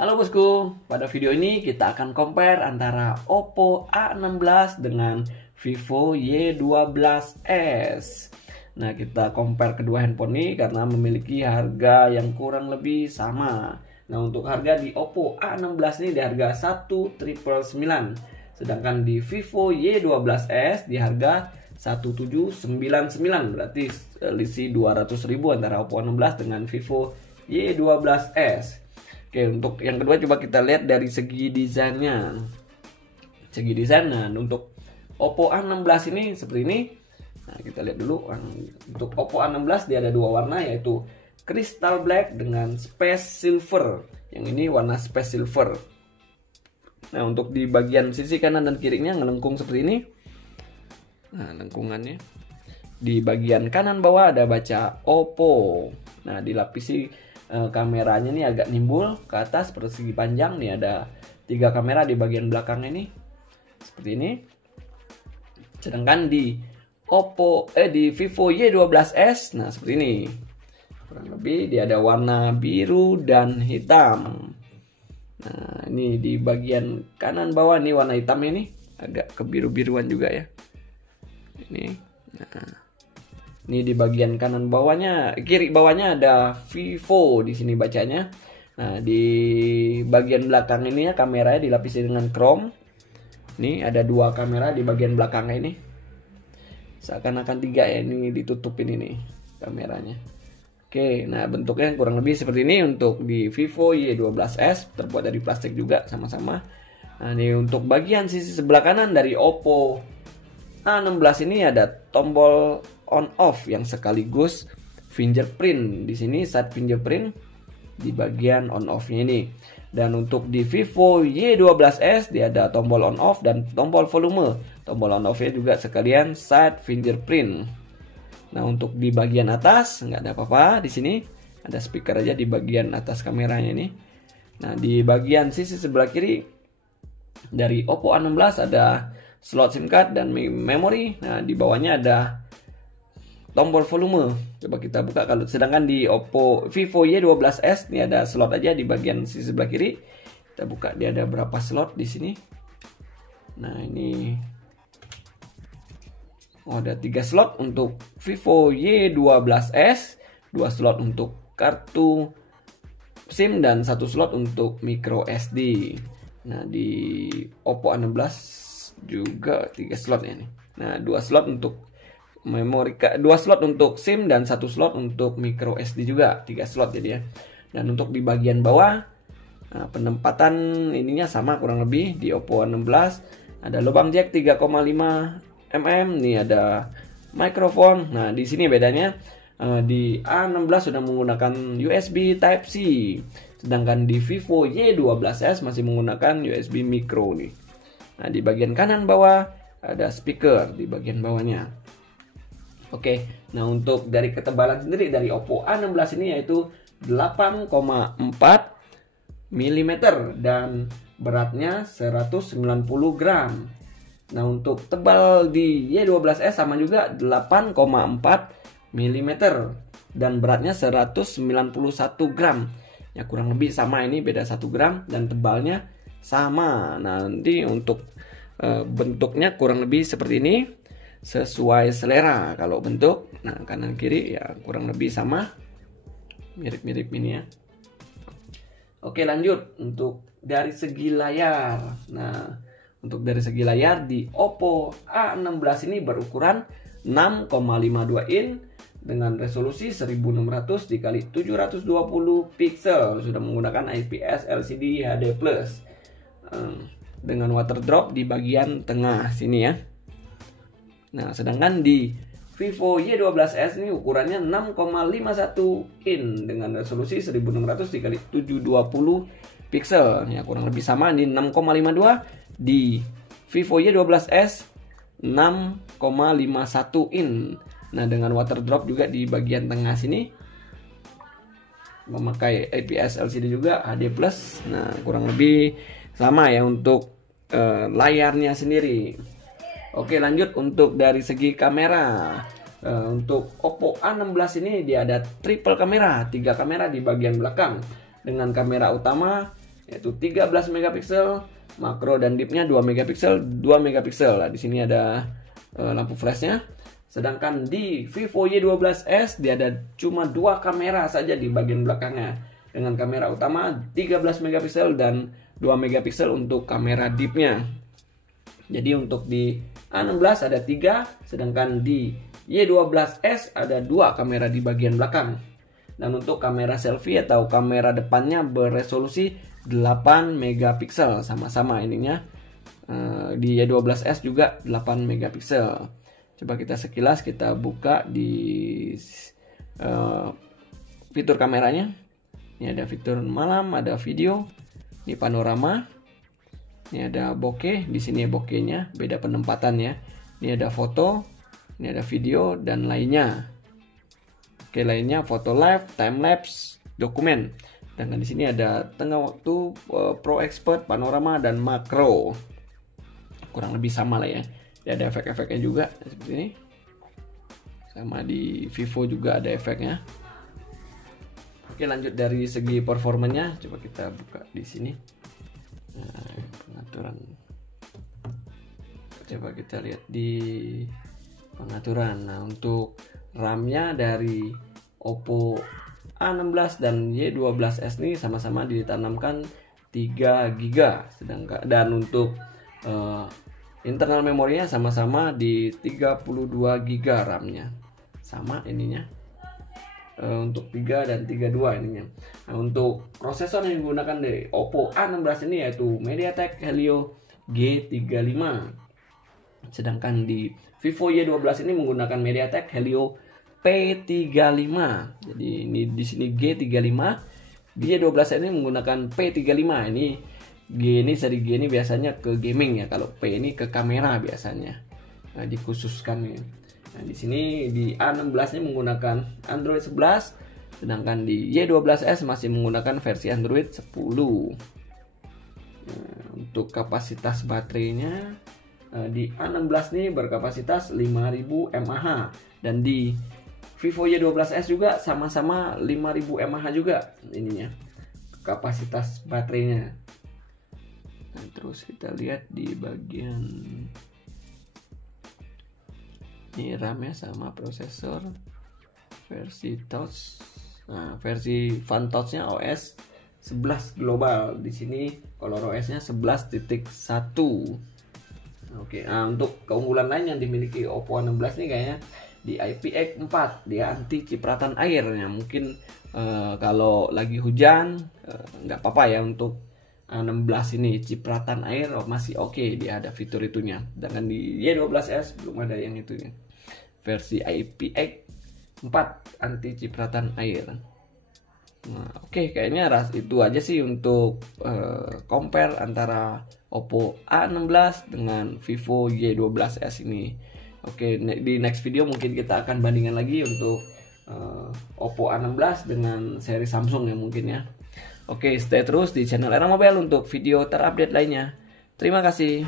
Halo bosku, pada video ini kita akan compare antara Oppo A16 dengan Vivo Y12s. Nah, kita compare kedua handphone ini karena memiliki harga yang kurang lebih sama. Nah, untuk harga di Oppo A16 ini di harga 1.999, sedangkan di Vivo Y12s di harga 1.799, berarti selisih 200.000 antara Oppo A16 dengan Vivo Y12s. Oke, untuk yang kedua coba kita lihat dari segi desainnya. Segi desain, nah untuk Oppo A16 ini seperti ini. Nah, kita lihat dulu. Untuk Oppo A16 dia ada dua warna, yaitu Crystal Black dengan Space Silver. Yang ini warna Space Silver. Nah, untuk di bagian sisi kanan dan kirinya ngelengkung seperti ini. Nah, lengkungannya. Di bagian kanan bawah ada baca Oppo. Nah, dilapisi kameranya ini agak nimbul ke atas persegi panjang. Nih ada 3 kamera di bagian belakang ini seperti ini. Sedangkan di di Vivo Y12s, nah seperti ini. Kurang lebih dia ada warna biru dan hitam. Nah, ini di bagian kanan bawah nih warna hitamnya nih agak kebiru-biruan juga ya. Ini. Nah, ini di bagian kanan bawahnya, kiri bawahnya ada Vivo di sini bacanya. Nah, di bagian belakang ini ya kameranya dilapisi dengan chrome. Ini ada 2 kamera di bagian belakang ini. Seakan-akan 3 ya, ini ditutupin ini kameranya. Oke, nah bentuknya kurang lebih seperti ini untuk di Vivo Y12s, terbuat dari plastik juga sama-sama. Nah, ini untuk bagian sisi sebelah kanan dari Oppo A16 ini ada tombol on off yang sekaligus fingerprint. Di sini saat fingerprint di bagian on off-nya ini. Dan untuk di Vivo Y12s dia ada tombol on off dan tombol volume. Tombol on off-nya juga sekalian side fingerprint. Nah, untuk di bagian atas nggak ada apa-apa di sini. Ada speaker aja di bagian atas kameranya ini. Nah, di bagian sisi sebelah kiri dari Oppo A16 ada slot SIM card dan memori. Nah, di bawahnya ada tombol volume. Coba kita buka. Kalau sedangkan di Vivo Y12s ini ada slot aja di bagian sisi sebelah kiri. Kita buka, dia ada berapa slot di sini. Nah, ini ada 3 slot untuk Vivo Y12s, 2 slot untuk kartu SIM dan 1 slot untuk micro SD. Nah, di Oppo A16 juga 3 slot ya nih. Nah, 2 slot untuk memori, 2 slot untuk SIM dan 1 slot untuk micro SD juga, 3 slot jadi ya. Dan untuk di bagian bawah, nah, penempatan ininya sama kurang lebih di Oppo A16. Ada lubang jack 3,5 mm, nih ada mikrofon. Nah, di sini bedanya di A16 sudah menggunakan USB Type C, sedangkan di Vivo Y12s masih menggunakan USB micro nih. Nah, di bagian kanan bawah ada speaker di bagian bawahnya. Oke, nah untuk dari ketebalan sendiri dari Oppo A16 ini yaitu 8,4 mm dan beratnya 190 gram. Nah, untuk tebal di Y12s sama juga 8,4 mm dan beratnya 191 gram. Ya kurang lebih sama, ini beda 1 gram dan tebalnya sama. Nah, nanti untuk bentuknya kurang lebih seperti ini, sesuai selera kalau bentuk. Nah, kanan kiri ya kurang lebih sama, mirip-mirip ini ya. Oke, lanjut untuk dari segi layar. Nah, untuk dari segi layar di Oppo A16 ini berukuran 6,52 in dengan resolusi 1600 x 720 pixel, sudah menggunakan IPS LCD HD+, dengan water drop di bagian tengah sini ya. Nah, sedangkan di Vivo Y12s ini ukurannya 6,51 in dengan resolusi 1600 x 720 pixel. Ya kurang lebih sama, di 6,52, di Vivo Y12s 6,51 in. Nah, dengan water drop juga di bagian tengah sini. Memakai IPS LCD juga HD+. Nah, kurang lebih sama ya untuk layarnya sendiri. Oke, lanjut untuk dari segi kamera. Untuk Oppo A16 ini dia ada triple kamera, 3 kamera di bagian belakang dengan kamera utama yaitu 13 megapiksel, makro dan deepnya 2 megapiksel, 2 megapiksel. Nah, di sini ada lampu flashnya. Sedangkan di Vivo Y12s dia ada cuma 2 kamera saja di bagian belakangnya, dengan kamera utama 13 megapiksel dan 2 megapiksel untuk kamera deepnya. Jadi untuk di A16 ada 3, sedangkan di Y12s ada 2 kamera di bagian belakang. Dan untuk kamera selfie atau kamera depannya beresolusi 8 megapiksel, sama-sama ininya. Di Y12s juga 8 megapiksel. Coba kita sekilas kita buka di fitur kameranya. Ini ada fitur malam, ada video, ini panorama, ini ada bokeh, di sini bokehnya beda penempatan ya. Ini ada foto, ini ada video dan lainnya. Oke, lainnya foto live, time lapse, dokumen. Dan di sini ada tengah waktu, pro expert, panorama dan makro. Kurang lebih sama lah ya. Dia ada efek-efeknya juga seperti ini. Sama di Vivo juga ada efeknya. Oke, lanjut dari segi performanya, coba kita buka di sini. Nah, pengaturan. Coba kita lihat di pengaturan. Nah, untuk RAM-nya dari Oppo A16 dan Y12s ini sama-sama ditanamkan 3 GB. Sedangkan dan untuk internal memorinya sama-sama di 32 GB RAM-nya. Sama ininya. Untuk 3 dan 32 ininya. Nah, untuk prosesor yang digunakan dari Oppo A16 ini yaitu MediaTek Helio G35. Sedangkan di Vivo Y12 ini menggunakan MediaTek Helio P35. Jadi ini di sini G35. Di Y12 ini menggunakan P35. Ini G ini seri G ini biasanya ke gaming ya. Kalau P ini ke kamera biasanya. Nah, dikhususkan ya. Nah, di sini di A16 ini menggunakan Android 11, sedangkan di Y12s masih menggunakan versi Android 10. Nah, untuk kapasitas baterainya di A16 ini berkapasitas 5000 mAh dan di Vivo Y12s juga sama-sama 5000 mAh juga ininya kapasitas baterainya. Nah, terus kita lihat di bagian ini RAM-nya sama prosesor versi touch. Nah, versi FunTouch-nya OS 11 global. Di sini color OS-nya 11.1. Oke, nah untuk keunggulan lain yang dimiliki Oppo A16 ini kayaknya di IPX4, dia anti cipratan air ya. Mungkin kalau lagi hujan nggak apa-apa ya untuk A16 ini cipratan air masih oke, dia ada fitur itunya. Sedangkan di Y12s belum ada yang itunya. Versi IPX4 anti cipratan air. Nah, oke, kayaknya itu aja sih untuk compare antara Oppo A16 dengan Vivo Y12s ini. Oke, di next video mungkin kita akan bandingkan lagi untuk Oppo A16 dengan seri Samsung ya mungkin ya. Oke, stay terus di channel Era Mobile untuk video terupdate lainnya. Terima kasih.